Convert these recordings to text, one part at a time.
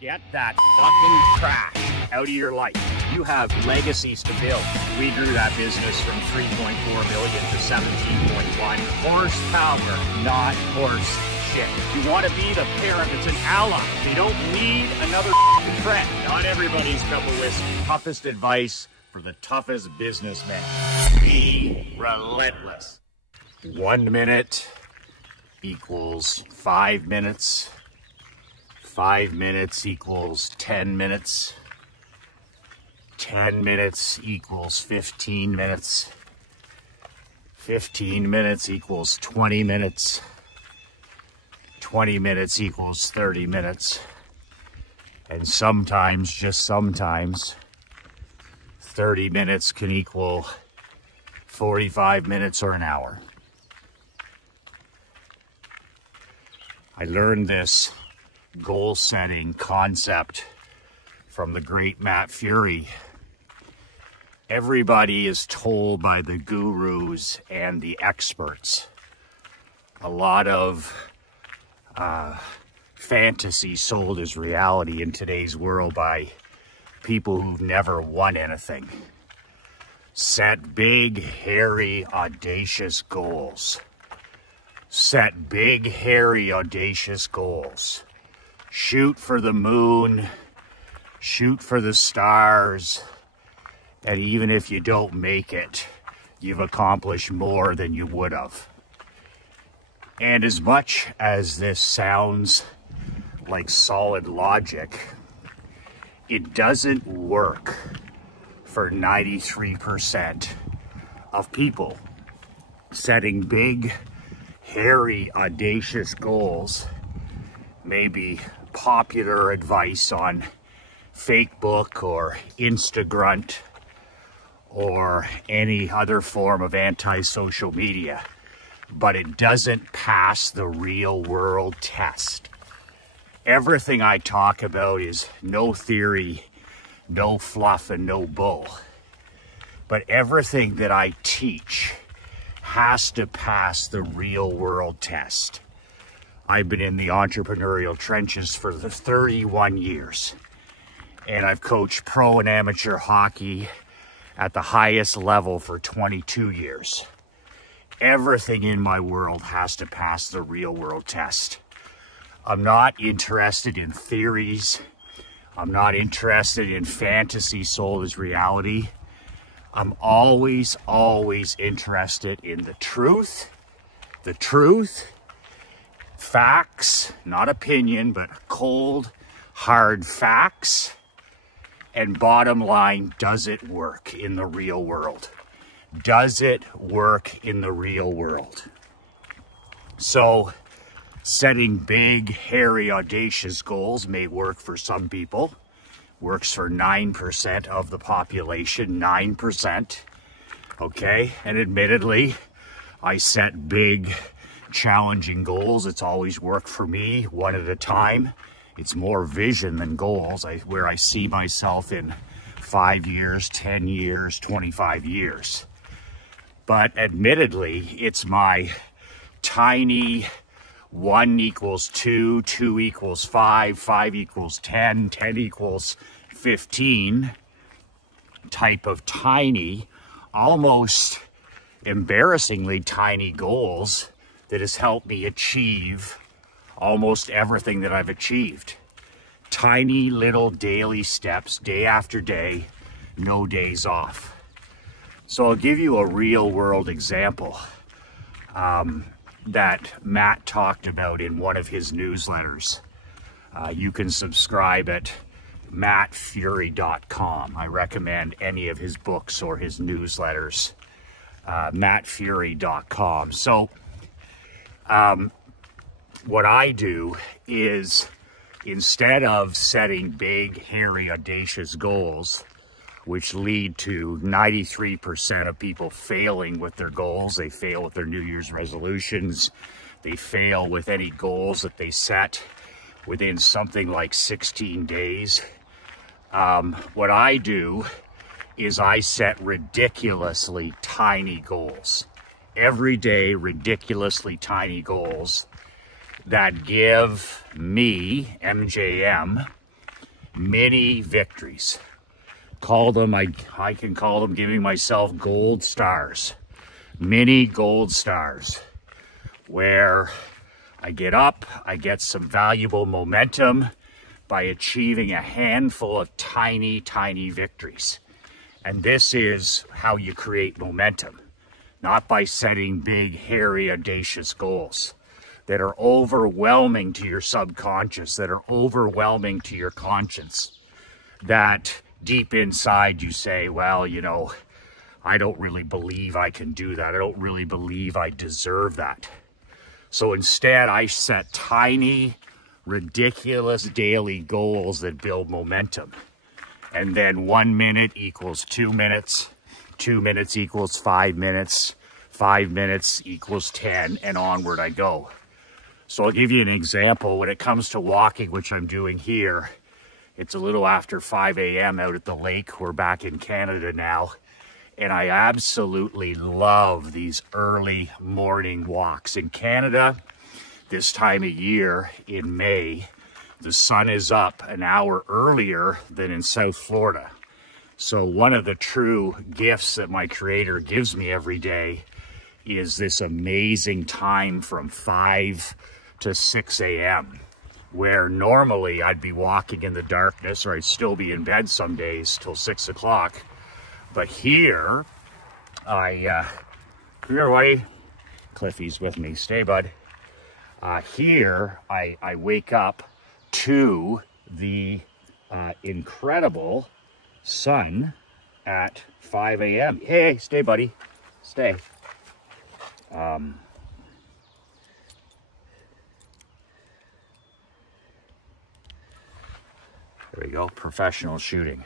Get that fucking trash out of your life. You have legacies to build. We grew that business from 3.4 million to 17.1. Horsepower, not horse shit. You want to be the parent that's an ally. They don't need another friend. Not everybody's cup of whiskey. Toughest advice for the toughest businessman. Be relentless. 1 minute equals 5 minutes. 5 minutes equals 10 minutes. 10 minutes equals 15 minutes. 15 minutes equals 20 minutes. 20 minutes equals 30 minutes. And sometimes, just sometimes, 30 minutes can equal 45 minutes or an hour. I learned this goal-setting concept from the great Matt Fury. Everybody is told by the gurus and the experts. A lot of fantasy sold as reality in today's world by people who've never won anything. Set big, hairy, audacious goals. Set big, hairy, audacious goals. Shoot for the moon, shoot for the stars, and even if you don't make it, you've accomplished more than you would have. And as much as this sounds like solid logic, it doesn't work for 93% of people. Setting big, hairy, audacious goals may be popular advice on Facebook or Instagrunt or any other form of anti-social media, but it doesn't pass the real world test. Everything I talk about is no theory, no fluff, and no bull. But everything that I teach has to pass the real world test. I've been in the entrepreneurial trenches for 31 years, and I've coached pro and amateur hockey at the highest level for 22 years. Everything in my world has to pass the real world test. I'm not interested in theories. I'm not interested in fantasy sold as reality. I'm always interested in the truth, facts, not opinion, but cold, hard facts. And bottom line, does it work in the real world? Does it work in the real world? So, setting big, hairy, audacious goals may work for some people. Works for 9% of the population, 9%. Okay, and admittedly, I set big, challenging goals. It's always worked for me, one at a time. It's more vision than goals, where I see myself in 5 years, 10 years, 25 years. But admittedly, it's my tiny 1 equals 2, 2 equals 5, 5 equals 10, 10 equals 15 type of tiny, almost embarrassingly tiny goals that has helped me achieve almost everything that I've achieved. Tiny little daily steps, day after day, no days off. So I'll give you a real world example that Matt talked about in one of his newsletters. You can subscribe at mattfury.com. I recommend any of his books or his newsletters. mattfury.com. So what I do is, instead of setting big, hairy, audacious goals, which lead to 93% of people failing with their goals, they fail with their New Year's resolutions, they fail with any goals that they set within something like 16 days. What I do is I set ridiculously tiny goals. Every day, ridiculously tiny goals that give me, MJM, mini victories. Call them, I can call them giving myself gold stars. Mini gold stars, where I get up, I get some valuable momentum by achieving a handful of tiny, tiny victories. And this is how you create momentum, not by setting big, hairy, audacious goals that are overwhelming to your subconscious, that are overwhelming to your conscience, that deep inside you say, well, you know, I don't really believe I can do that. I don't really believe I deserve that. So instead, I set tiny, ridiculous daily goals that build momentum. And then 1 minute equals 2 minutes, 2 minutes equals 5 minutes, 5 minutes equals 10, and onward I go. So I'll give you an example. When it comes to walking, which I'm doing here, it's a little after 5 a.m. out at the lake. We're back in Canada now. And I absolutely love these early morning walks. In Canada, this time of year in May, the sun is up an hour earlier than in South Florida. So one of the true gifts that my Creator gives me every day is this amazing time from 5 to 6 a.m. where normally I'd be walking in the darkness, or I'd still be in bed some days till 6 o'clock. But here, come here, Whitey. Cliffy's with me. Stay, bud. Here, I wake up to the incredible sun at 5 a.m. Hey, stay, buddy. Stay. There we go. Professional shooting.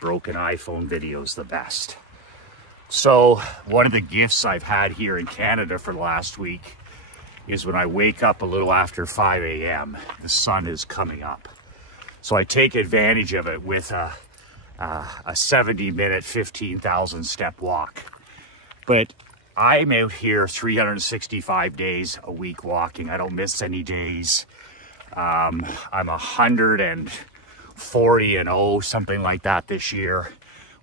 Broken iPhone video's the best. So one of the gifts I've had here in Canada for the last week is when I wake up a little after 5 a.m., the sun is coming up. So I take advantage of it with a 70-minute, 15,000 step walk. But I'm out here 365 days a week walking. I don't miss any days. I'm 140 and 0, something like that this year,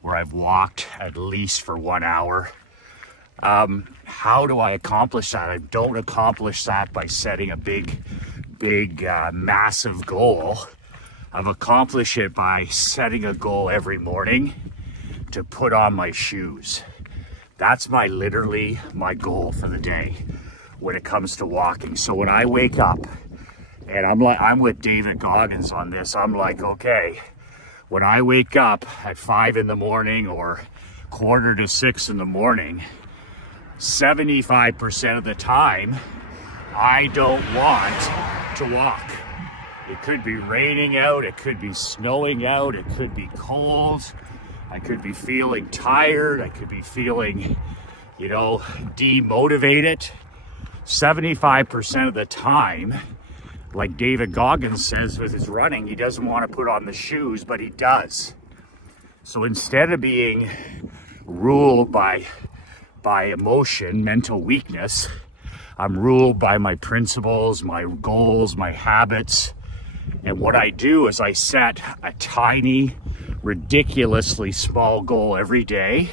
where I've walked at least for 1 hour. How do I accomplish that? I don't accomplish that by setting a big, massive goal. I've accomplished it by setting a goal every morning to put on my shoes. That's literally my goal for the day when it comes to walking. So when I wake up, and I'm with David Goggins on this, I'm like, okay, when I wake up at 5 in the morning or 5:45 in the morning, 75% of the time, I don't want to walk. It could be raining out, it could be snowing out, it could be cold, I could be feeling tired, I could be feeling, you know, demotivated. 75% of the time, like David Goggins says with his running, he doesn't want to put on the shoes, but he does. So instead of being ruled by emotion, mental weakness, I'm ruled by my principles, my goals, my habits. And what I do is I set a tiny, ridiculously small goal every day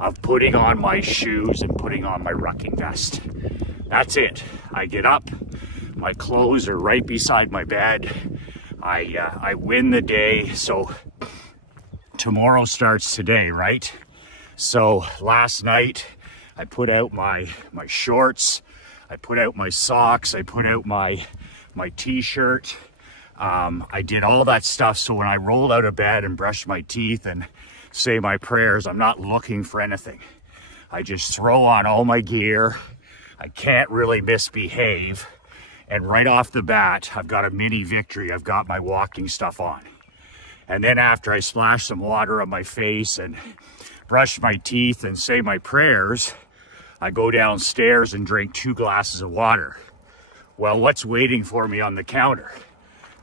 of putting on my shoes and putting on my rucking vest. That's it. I get up, my clothes are right beside my bed. I win the day. So tomorrow starts today, right? So last night I put out my shorts, I put out my socks, I put out my t-shirt. I did all that stuff, so when I roll out of bed and brush my teeth and say my prayers, I'm not looking for anything. I just throw on all my gear. I can't really misbehave. And right off the bat, I've got a mini victory. I've got my walking stuff on. And then after I splash some water on my face and brush my teeth and say my prayers, I go downstairs and drink 2 glasses of water. Well, what's waiting for me on the counter?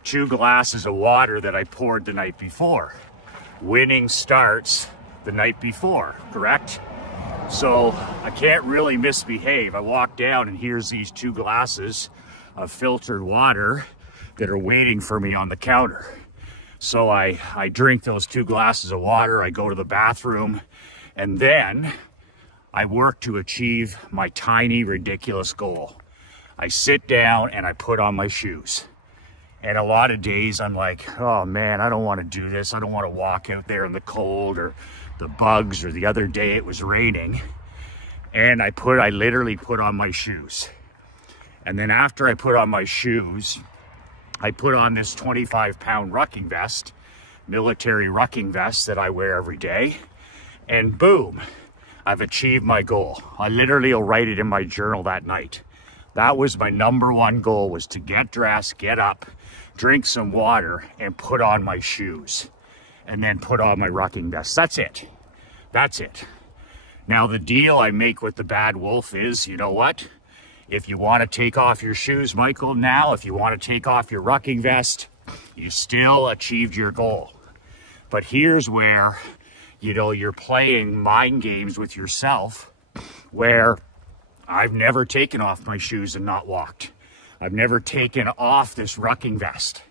2 glasses of water that I poured the night before. Winning starts the night before, correct? So I can't really misbehave. I walk down and here's these 2 glasses of filtered water that are waiting for me on the counter. So I drink those 2 glasses of water, I go to the bathroom, and then I work to achieve my tiny, ridiculous goal. I sit down and I put on my shoes. And a lot of days I'm like, oh man, I don't want to do this. I don't want to walk out there in the cold or the bugs, or the other day it was raining. And I literally put on my shoes. And then after I put on my shoes, I put on this 25-pound rucking vest, military rucking vest that I wear every day. And boom, I've achieved my goal. I literally will write it in my journal that night. That was my #1 goal, was to get dressed, get up, drink some water, and put on my shoes. And then put on my rucking vest. That's it. That's it. Now the deal I make with the Bad Wolf is, you know what? If you want to take off your shoes, Michael, now, if you want to take off your rucking vest, you still achieved your goal. But here's where, you know, you're playing mind games with yourself, where I've never taken off my shoes and not walked. I've never taken off this rucking vest.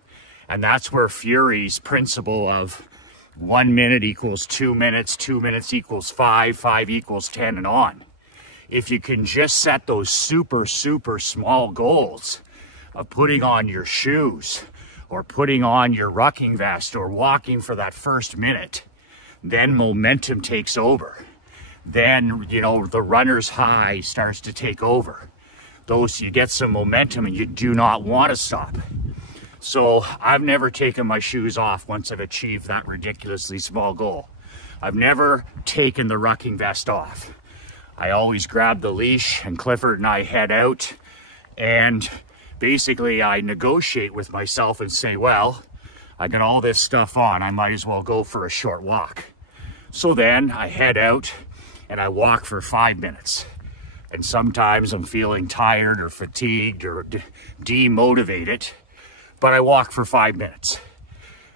And that's where Fury's principle of 1 minute equals 2 minutes, 2 minutes equals 5, 5 equals 10, and on. If you can just set those super, super small goals of putting on your shoes or putting on your rucking vest or walking for that first minute, then momentum takes over. Then, you know, the runner's high starts to take over. You get some momentum and you do not want to stop. So I've never taken my shoes off once I've achieved that ridiculously small goal. I've never taken the rucking vest off. I always grab the leash and Clifford and I head out, and basically I negotiate with myself and say, well, I got all this stuff on, I might as well go for a short walk. So then I head out and I walk for 5 minutes. And sometimes I'm feeling tired or fatigued or demotivated, but I walk for 5 minutes.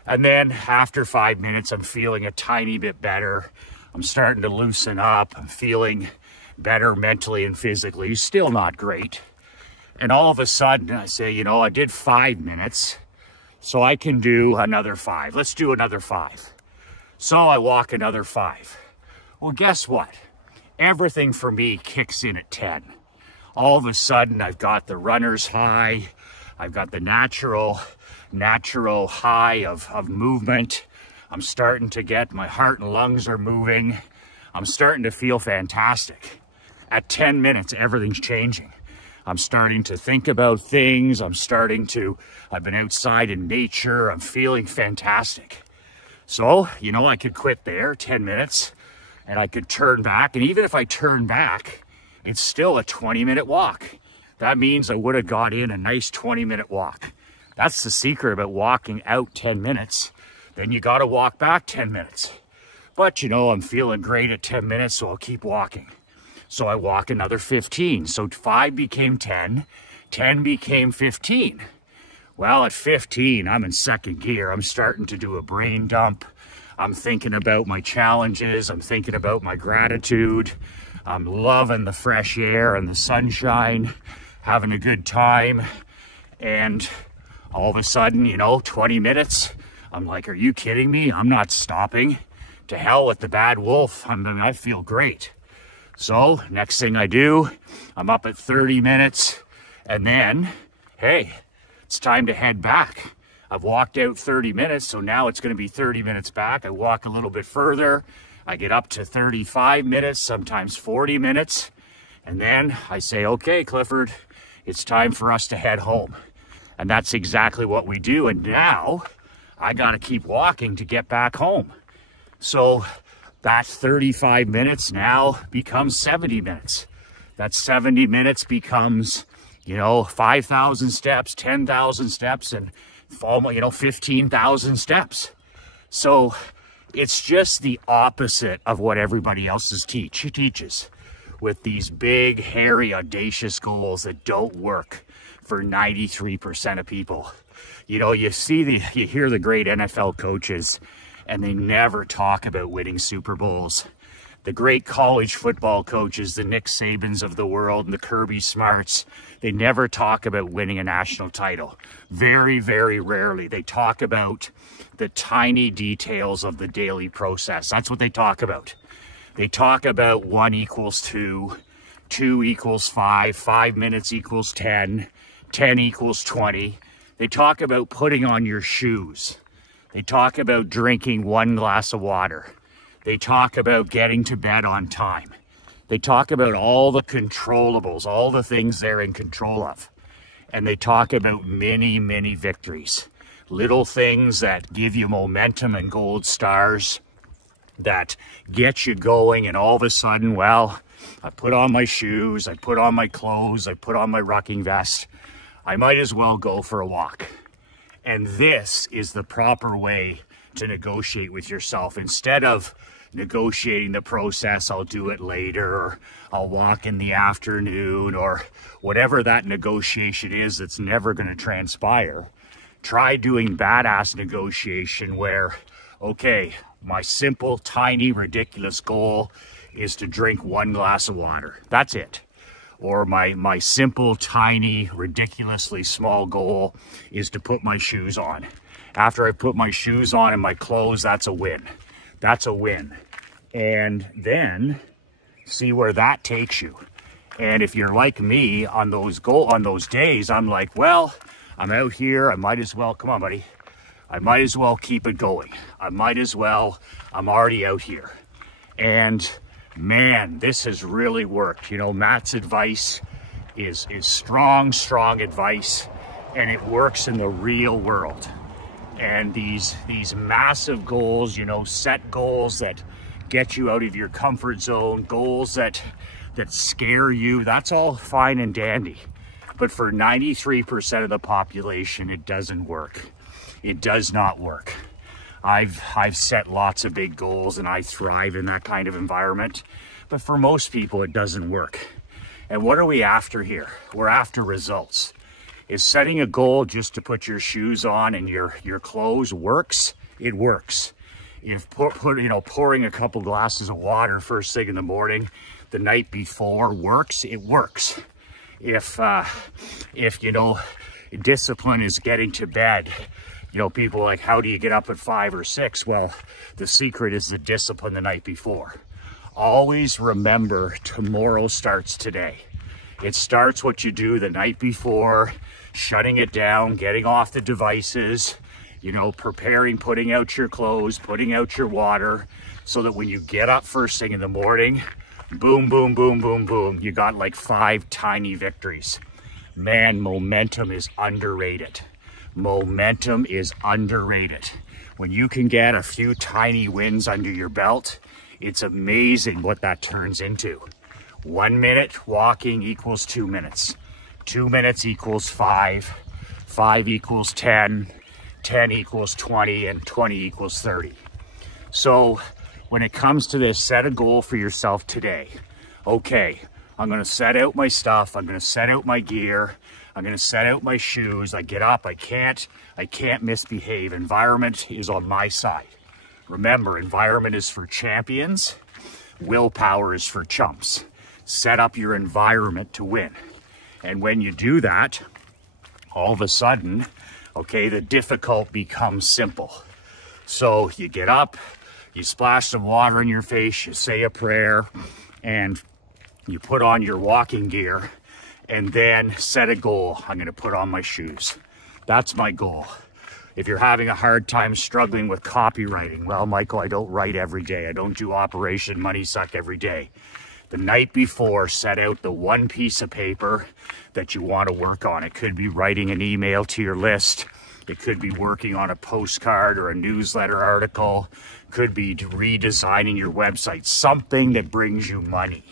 And then after 5 minutes, I'm feeling a tiny bit better. I'm starting to loosen up. I'm feeling better mentally and physically. Still not great. And all of a sudden I say, you know, I did 5 minutes, so I can do another 5. Let's do another 5. So I walk another 5. Well, guess what? Everything for me kicks in at 10. All of a sudden, I've got the runner's high. I've got the natural high of movement. I'm starting to get, my heart and lungs are moving. I'm starting to feel fantastic. At 10 minutes, everything's changing. I'm starting to think about things. I've been outside in nature. I'm feeling fantastic. So, you know, I could quit there, 10 minutes. And I could turn back, and even if I turn back, it's still a 20-minute walk. That means I would have got in a nice 20-minute walk. That's the secret about walking out 10 minutes. Then you got to walk back 10 minutes. But, you know, I'm feeling great at 10 minutes, so I'll keep walking. So I walk another 15. So 5 became 10, 10 became 15. Well, at 15, I'm in second gear. I'm starting to do a brain dump. I'm thinking about my challenges. I'm thinking about my gratitude. I'm loving the fresh air and the sunshine, having a good time. And all of a sudden, you know, 20 minutes, I'm like, are you kidding me? I'm not stopping. To hell with the Bad Wolf. I feel great. So next thing I do, I'm up at 30 minutes. And then, hey, it's time to head back. I've walked out 30 minutes, so now it's going to be 30 minutes back. I walk a little bit further. I get up to 35 minutes, sometimes 40 minutes. And then I say, okay, Clifford, it's time for us to head home. And that's exactly what we do. And now I got to keep walking to get back home. So that 35 minutes now becomes 70 minutes. That 70 minutes becomes, you know, 5,000 steps, 10,000 steps, and 15,000 steps. So it's just the opposite of what everybody else teaches, with these big, hairy, audacious goals that don't work for 93% of people. You know, you hear the great NFL coaches, and they never talk about winning Super Bowls. The great college football coaches, the Nick Sabans of the world and the Kirby Smarts, they never talk about winning a national title. Very, very rarely. They talk about the tiny details of the daily process. That's what they talk about. They talk about 1 equals 2, 2 equals 5, 5 minutes equals 10, 10 equals 20. They talk about putting on your shoes. They talk about drinking 1 glass of water. They talk about getting to bed on time. They talk about all the controllables, all the things they're in control of. And they talk about many, many victories. Little things that give you momentum and gold stars, that get you going, and all of a sudden, well, I put on my shoes, I put on my clothes, I put on my rucking vest. I might as well go for a walk. And this is the proper way to negotiate with yourself. Instead of negotiating the process, I'll do it later, or I'll walk in the afternoon, or whatever that negotiation is that's never going to transpire. Try doing badass negotiation where, okay, my simple, tiny, ridiculous goal is to drink 1 glass of water. That's it. Or my simple, tiny, ridiculously small goal is to put my shoes on. After I put my shoes on and my clothes, that's a win. That's a win. And then see where that takes you. And if you're like me on those days, I'm like, well, I'm out here. I might as well, come on, buddy. I might as well keep it going. I might as well, I'm already out here. And man, this has really worked. You know, Matt's advice is strong advice, and it works in the real world. And these massive goals, you know, set goals that get you out of your comfort zone, goals that scare you, that's all fine and dandy. But for 93% of the population, it doesn't work. It does not work. I've set lots of big goals and I thrive in that kind of environment. But for most people, it doesn't work. And what are we after here? We're after results. Is setting a goal just to put your shoes on and your clothes works? It works. If pouring a couple glasses of water first thing in the morning the night before works, it works. If you know, discipline is getting to bed, you know, people are like, how do you get up at 5 or 6? Well, the secret is the discipline the night before. Always remember, tomorrow starts today. It starts what you do the night before, shutting it down, getting off the devices, you know, preparing, putting out your clothes, putting out your water, so that when you get up first thing in the morning, boom, boom, boom, boom, boom, you got like 5 tiny victories. Man, momentum is underrated. Momentum is underrated. When you can get a few tiny wins under your belt, it's amazing what that turns into. 1 minute walking equals 2 minutes. 2 minutes equals 5. 5 equals 10. 10 equals 20, and 20 equals 30. So when it comes to this, set a goal for yourself today. Okay, I'm gonna set out my stuff. I'm gonna set out my gear. I'm gonna set out my shoes. I get up, I can't misbehave. Environment is on my side. Remember, environment is for champions. Willpower is for chumps. Set up your environment to win. And when you do that, all of a sudden, okay, the difficult becomes simple. So you get up, you splash some water in your face, you say a prayer, and you put on your walking gear, and then set a goal. I'm gonna put on my shoes. That's my goal. If you're having a hard time struggling with copywriting, well, Michael, I don't write every day. I don't do Operation Money Suck every day. The night before, set out the one piece of paper that you want to work on. It could be writing an email to your list. It could be working on a postcard or a newsletter article. Could be redesigning your website. Something that brings you money.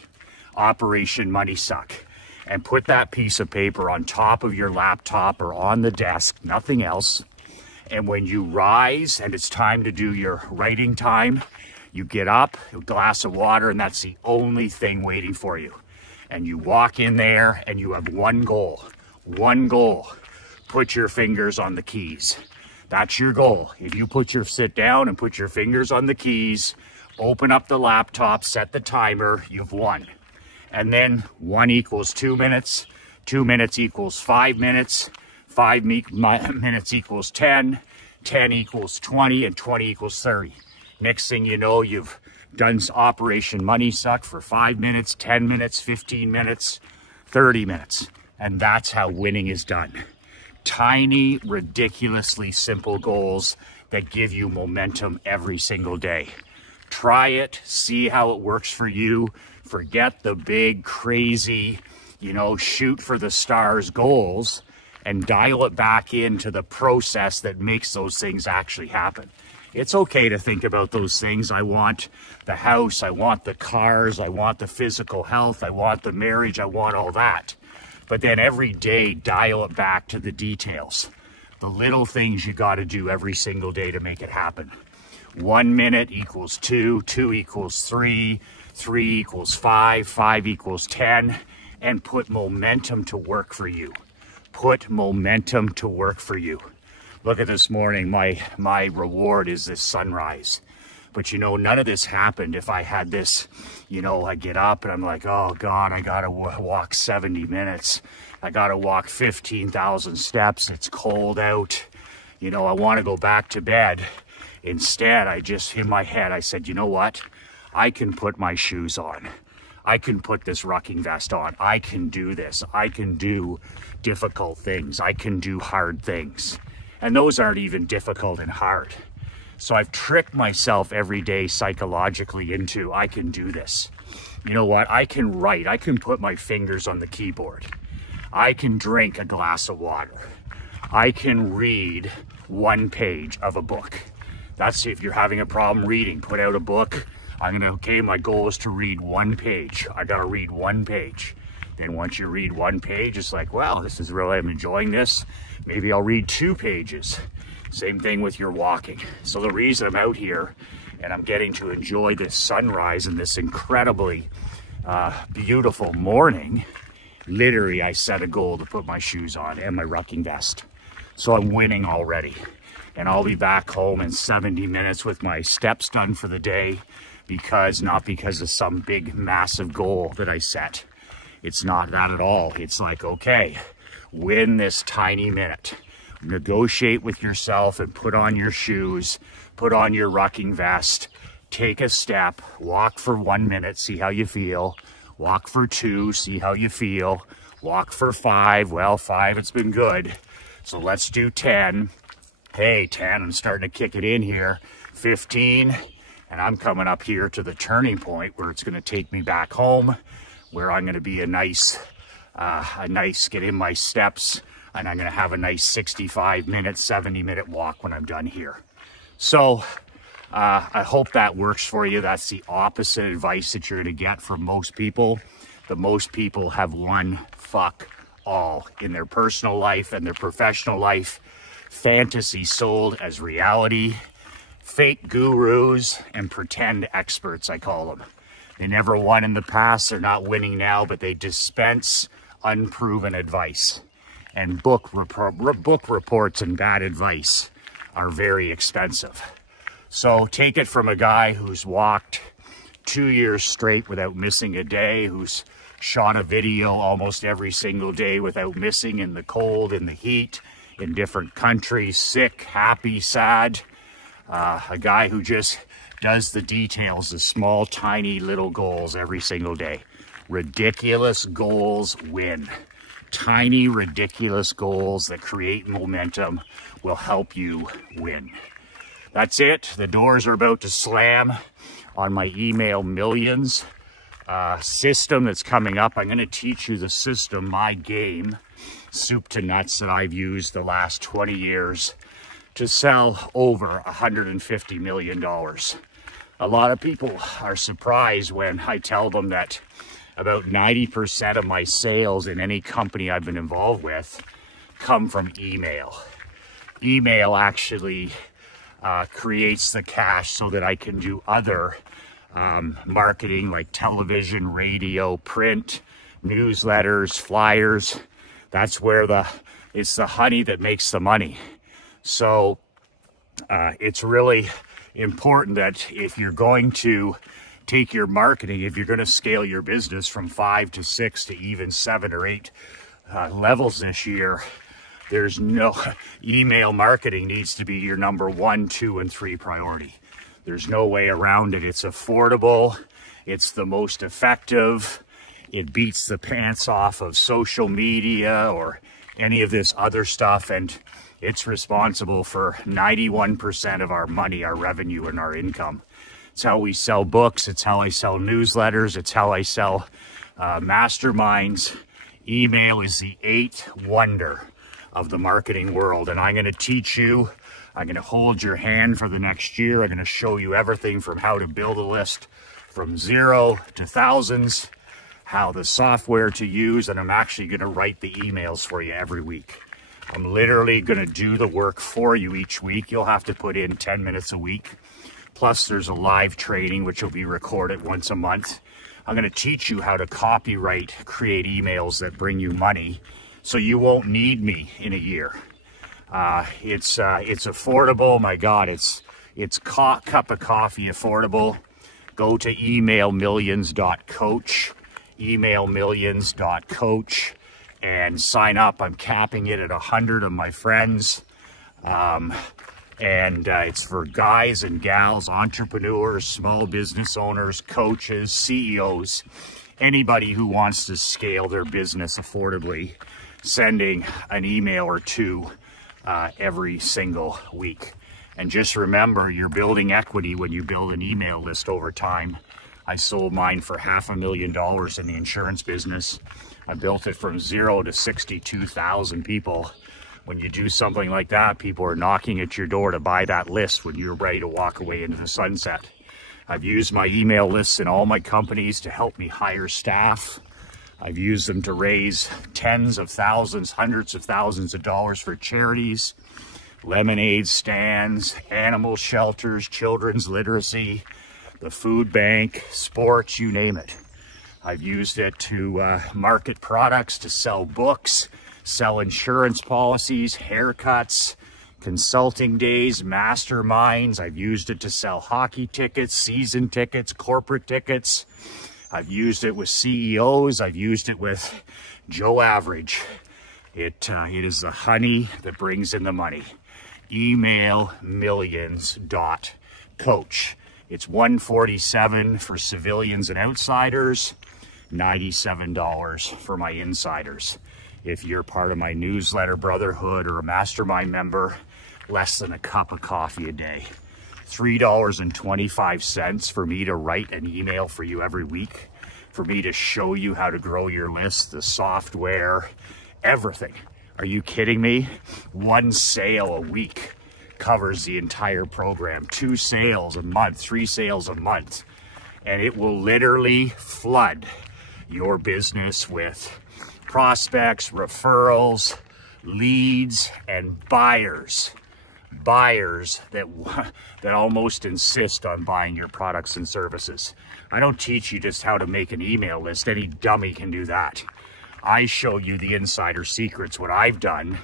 Operation Money Suck. And put that piece of paper on top of your laptop or on the desk, nothing else. And when you rise and it's time to do your writing time, you get up, a glass of water, and that's the only thing waiting for you. And you walk in there and you have one goal. One goal. Put your fingers on the keys. That's your goal. If you sit down and put your fingers on the keys, open up the laptop, set the timer, you've won. And then 1 equals 2 minutes, 2 minutes equals 5 minutes, 5 minutes equals 10, 10 equals 20, and 20 equals 30. Next thing you know, you've done Operation Money Suck for 5 minutes, 10 minutes, 15 minutes, 30 minutes. And that's how winning is done. Tiny, ridiculously simple goals that give you momentum every single day. Try it, see how it works for you. Forget the big, crazy, shoot for the stars goals, and dial it back into the process that makes those things actually happen. It's okay to think about those things. I want the house, I want the cars, I want the physical health, I want the marriage, I want all that. But then every day, dial it back to the details. The little things you got to do every single day to make it happen. 1 minute equals 2, 2 equals 3, 3 equals 5, 5 equals 10, and put momentum to work for you. Put momentum to work for you. Look at this morning, my reward is this sunrise. But none of this happened if I had this, I get up and I'm like, oh God, I gotta walk 70 minutes. I gotta walk 15,000 steps. It's cold out. I wanna go back to bed. Instead, I just, in my head, I said, you know what? I can put my shoes on. I can put this rucking vest on. I can do this. I can do difficult things. I can do hard things. And those aren't even difficult and hard. So I've tricked myself every day psychologically into, I can do this. You know what? I can write. I can put my fingers on the keyboard. I can drink a glass of water. I can read 1 page of a book. That's if you're having a problem reading, put out a book. My goal is to read 1 page. I gotta read 1 page. Then once you read 1 page, it's like, wow, this is really, I'm enjoying this. Maybe I'll read 2 pages. Same thing with your walking. So the reason I'm out here and I'm getting to enjoy this sunrise and this incredibly beautiful morning, literally I set a goal to put my shoes on and my rucking vest. So I'm winning already. And I'll be back home in 70 minutes with my steps done for the day, not because of some big massive goal that I set. It's not that at all. It's like, okay, win this tiny minute. Negotiate with yourself and put on your shoes, put on your rucking vest, take a step, walk for 1 minute, see how you feel, walk for 2, see how you feel, walk for 5, well, 5, it's been good. So let's do 10. Hey, 10, I'm starting to kick it in here. 15, and I'm coming up here to the turning point where it's gonna take me back home, where I'm gonna be get in my steps, and I'm gonna have a nice 65-minute, 70-minute walk when I'm done here. So I hope that works for you. That's the opposite advice that you're gonna get from most people. The most people have won fuck all in their personal life and their professional life. Fantasy sold as reality. Fake gurus and pretend experts, I call them. They never won in the past, they're not winning now, but they dispense unproven advice. And book reports and bad advice are very expensive. So take it from a guy who's walked 2 years straight without missing a day, who's shot a video almost every single day without missing, in the cold, in the heat, in different countries, sick, happy, sad. A guy who just does the details, the small, tiny little goals every single day. Ridiculous goals win. Tiny, ridiculous goals that create momentum will help you win. That's it. The doors are about to slam on my email millions system that's coming up. I'm going to teach you the system, my game, soup to nuts, that I've used the last 20 years to sell over $150 million. A lot of people are surprised when I tell them that about 90% of my sales in any company I've been involved with come from email. Email actually creates the cash so that I can do other marketing like television, radio, print, newsletters, flyers. That's where it's the honey that makes the money. So it's really important that if you're going to take your marketing, if you're going to scale your business from 5 to 6 to even 7 or 8 levels this year, there's no email marketing needs to be your number 1, 2, and 3 priority. There's no way around it. It's affordable. It's the most effective. It beats the pants off of social media or any of this other stuff. And it's responsible for 91% of our money, our revenue, and our income. It's how we sell books. It's how I sell newsletters. It's how I sell masterminds. Email is the 8th wonder of the marketing world. And I'm going to teach you. I'm going to hold your hand for the next year. I'm going to show you everything from how to build a list from 0 to thousands, how the software to use, and I'm actually going to write the emails for you every week. I'm literally going to do the work for you each week. You'll have to put in 10 minutes a week. Plus, there's a live training, which will be recorded once a month. I'm going to teach you how to copyright, create emails that bring you money so you won't need me in a year. It's affordable. My God, it's cup of coffee affordable. Go to emailmillions.coach, emailmillions.coach, and sign up. I'm capping it at 100 of my friends. It's for guys and gals, entrepreneurs, small business owners, coaches, CEOs, anybody who wants to scale their business affordably, sending an email or 2 every single week. And just remember, you're building equity when you build an email list over time. I sold mine for $500,000 in the insurance business. I built it from 0 to 62,000 people. When you do something like that, people are knocking at your door to buy that list when you're ready to walk away into the sunset. I've used my email lists in all my companies to help me hire staff. I've used them to raise tens of thousands, hundreds of thousands of dollars for charities, lemonade stands, animal shelters, children's literacy, the food bank, sports, you name it. I've used it to market products, to sell books, sell insurance policies, haircuts, consulting days, masterminds. I've used it to sell hockey tickets, season tickets, corporate tickets. I've used it with CEOs. I've used it with Joe Average. It is the honey that brings in the money. Emailmillions.coach. It's $147 for civilians and outsiders, $97 for my insiders. If you're part of my newsletter brotherhood or a mastermind member, less than a cup of coffee a day. $3.25 for me to write an email for you every week, for me to show you how to grow your list, the software, everything. Are you kidding me? 1 sale a week covers the entire program. 2 sales a month, 3 sales a month. And it will literally flood your business with prospects, referrals, leads, and buyers that almost insist on buying your products and services. I don't teach you just how to make an email list. Any dummy can do that. I show you the insider secrets, what I've done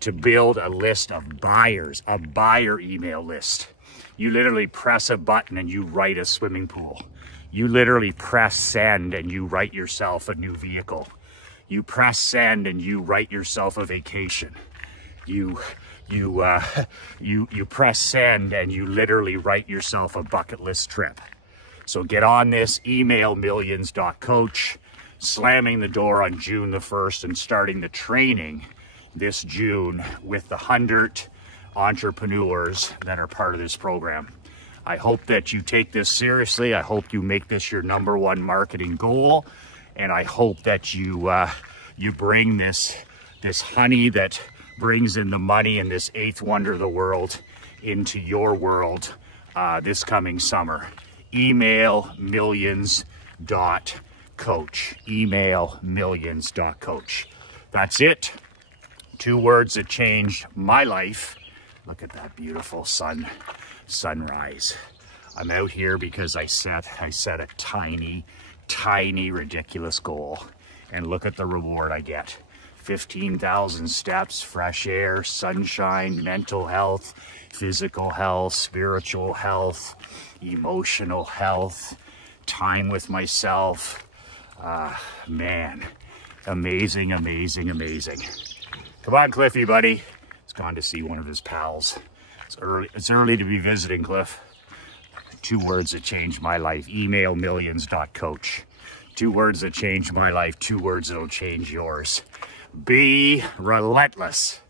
to build a list of buyers, a buyer email list. You literally press a button and you write a swimming pool. You literally press send and you write yourself a new vehicle. You press send and you write yourself a vacation. You press send and you literally write yourself a bucket list trip. So get on this, emailmillions.coach, slamming the door on June the 1st and starting the training this June with the 100 entrepreneurs that are part of this program. I hope that you take this seriously. I hope you make this your #1 marketing goal. And I hope that you bring this honey that brings in the money and this 8th wonder of the world into your world this coming summer. Emailmillions.coach. Emailmillions.coach. That's it. 2 words that changed my life. Look at that beautiful sunrise. I'm out here because I set a tiny, ridiculous goal. And look at the reward I get. 15,000 steps, fresh air, sunshine, mental health, physical health, spiritual health, emotional health, time with myself. Man, amazing, amazing, amazing. Come on, Cliffy, buddy. He's gone to see one of his pals. It's early to be visiting, Cliff. 2 words that changed my life. Email millions.coach. 2 words that changed my life. 2 words that'll change yours. Be relentless.